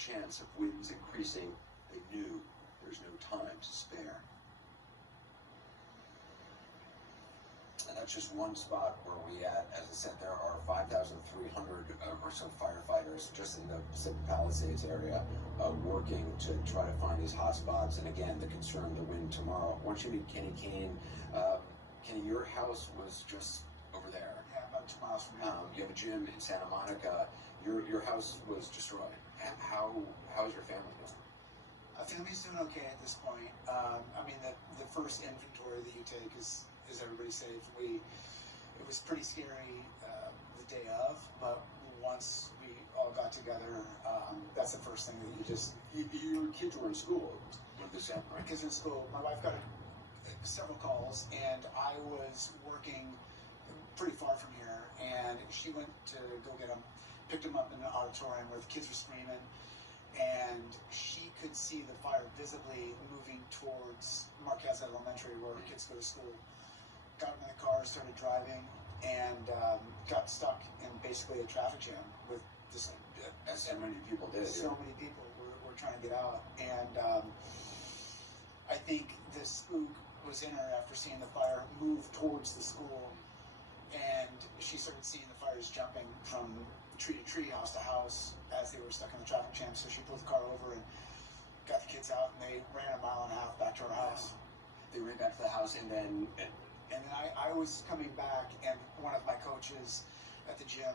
chance of winds increasing, they knew there's no time to spare. And that's just one spot where we at. As I said, there are 5,300 or so firefighters just in the Pacific Palisades area working to try to find these hot spots. And again, the concern, the wind tomorrow. Once you meet Kenny Kane, Kenny, your house was just over there. Yeah, about 2 miles from here. You have a gym in Santa Monica. Your house was destroyed. How is your family doing? Family's doing okay at this point. I mean, the first inventory that you take is everybody safe? It was pretty scary the day of, but once we all got together, that's the first thing that you just... Your kids were in school when this happened, right? Kids were in school. My wife got several calls, and I was working pretty far from here, and she went to go get them, picked them up in the auditorium where the kids were screaming, and she could see the fire visibly moving towards Marquez Elementary, where kids go to school. Got in the car, started driving, and got stuck in basically a traffic jam with just... As so many people did. So many people were trying to get out. And I think the spook was in her after seeing the fire move towards the school. And she started seeing the fires jumping from tree to tree, house to house, as they were stuck in the traffic jam. So she pulled the car over and got the kids out, and they ran 1.5 miles back to our house. They ran back to the house, and then... And then I was coming back, and one of my coaches at the gym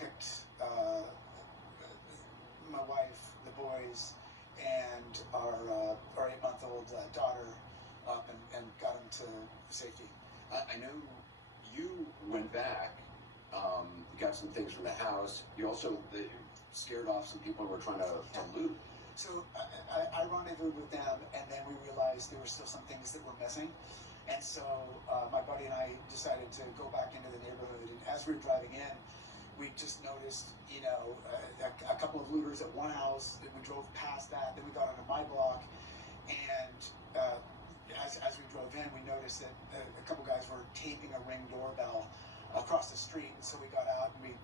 picked my wife, the boys, and our 8-month-old daughter up and got them to safety. I know you went back, got some things from the house. You also scared off some people who were trying to loot. So I rendezvoused with them, and then we realized there were still some things that were missing. And so my buddy and I decided to go back into the neighborhood. And as we were driving in, we just noticed, a couple of looters at one house. And we drove past that. Then we got onto my block. And as we drove in, we noticed that a couple guys were taping a Ring doorbell across the street. And so we got out and we,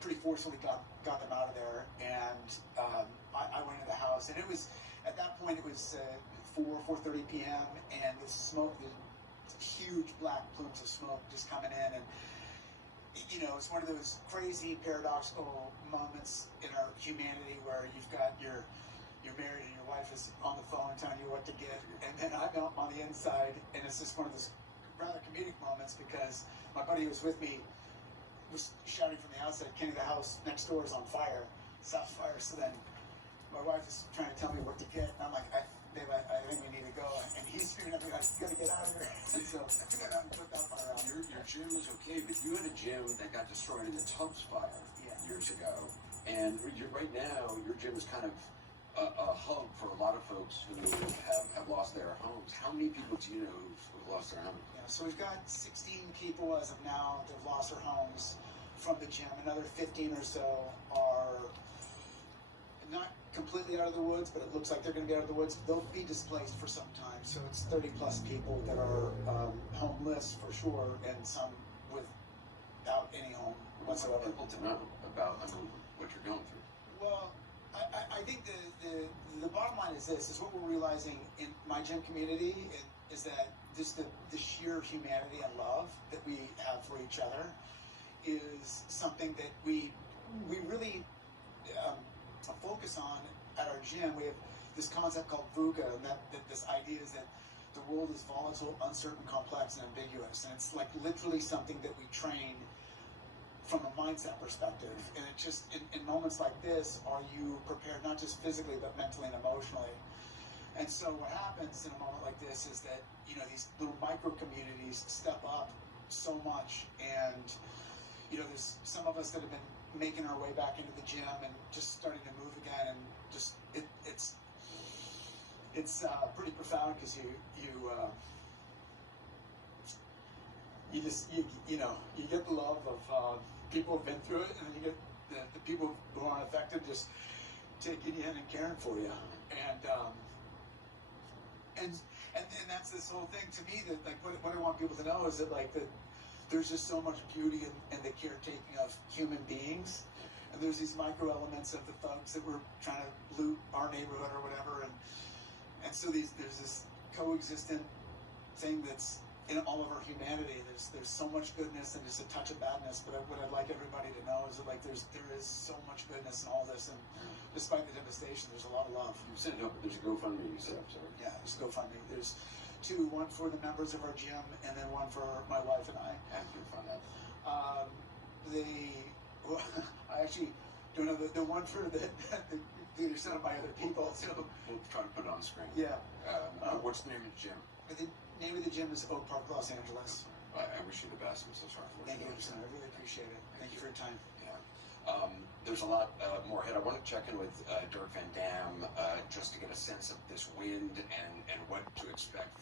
pretty forcefully got them out of there. And I went into the house. And it was, at that point, it was 4:30 p.m. and the smoke, the huge black plumes of smoke just coming in, and it's one of those crazy paradoxical moments in our humanity where you've got you're married and your wife is on the phone telling you what to get, and then I'm out on the inside, and it's just one of those rather comedic moments because my buddy who was with me was shouting from the outside, "Kenny, the house next door is on fire, South fire." So then my wife is trying to tell me what to get, and I'm like, Babe, I think we need to go. And he's screaming at me, I gotta get out of here. And so I got out and put that fire out. Your gym was okay, but you had a gym that got destroyed in the Tubbs fire years ago. And right now, your gym is kind of a hub for a lot of folks who have lost their homes. How many people do you know who've lost their homes? Yeah, so we've got 16 people as of now that have lost their homes from the gym. Another 15 or so are not completely out of the woods, but it looks like they're going to be out of the woods. They'll be displaced for some time. So it's 30 plus people that are homeless for sure, and some without any home whatsoever. People to know about what you're going through. Well, I think the bottom line is this: is what we're realizing in my gym community is that just the sheer humanity and love that we have for each other is something that we really focus on at our gym. We have this concept called VUCA, and that this idea is that the world is volatile, uncertain, complex, and ambiguous. And it's like literally something that we train from a mindset perspective. And it just, in moments like this, are you prepared not just physically, but mentally and emotionally? And so what happens in a moment like this is that, these little micro communities step up so much. And, there's some of us that have been making our way back into the gym and just starting to move again, and just it's pretty profound because you get the love of people who've been through it, and then you get the people who aren't affected just taking you in and caring for you, and that's this whole thing to me, that like what I want people to know is that there's just so much beauty in the caretaking of human beings. And there's these micro elements of the thugs thugs that were trying to loot our neighborhood or whatever, and so there's this coexistent thing that's in all of our humanity. There's so much goodness and just a touch of badness. But what I'd like everybody to know is that there is so much goodness in all this, and despite the devastation, there's a lot of love. You said no, but there's a GoFundMe you set up, sorry. Yeah, there's GoFundMe. There's two, one for the members of our gym, and then one for my wife and I. How do you fund that? I actually don't know the one for the they're set up by other people. So We'll try to put it on the screen. yeah. What's the name of the gym? The name of the gym is Oak Park, Los Angeles. I wish you the best. I'm so sorry for Thank you, Anderson. I really appreciate it. Thank you for your time. Yeah. There's a lot more ahead. I want to check in with Dirk Van Dam just to get a sense of this wind and what to expect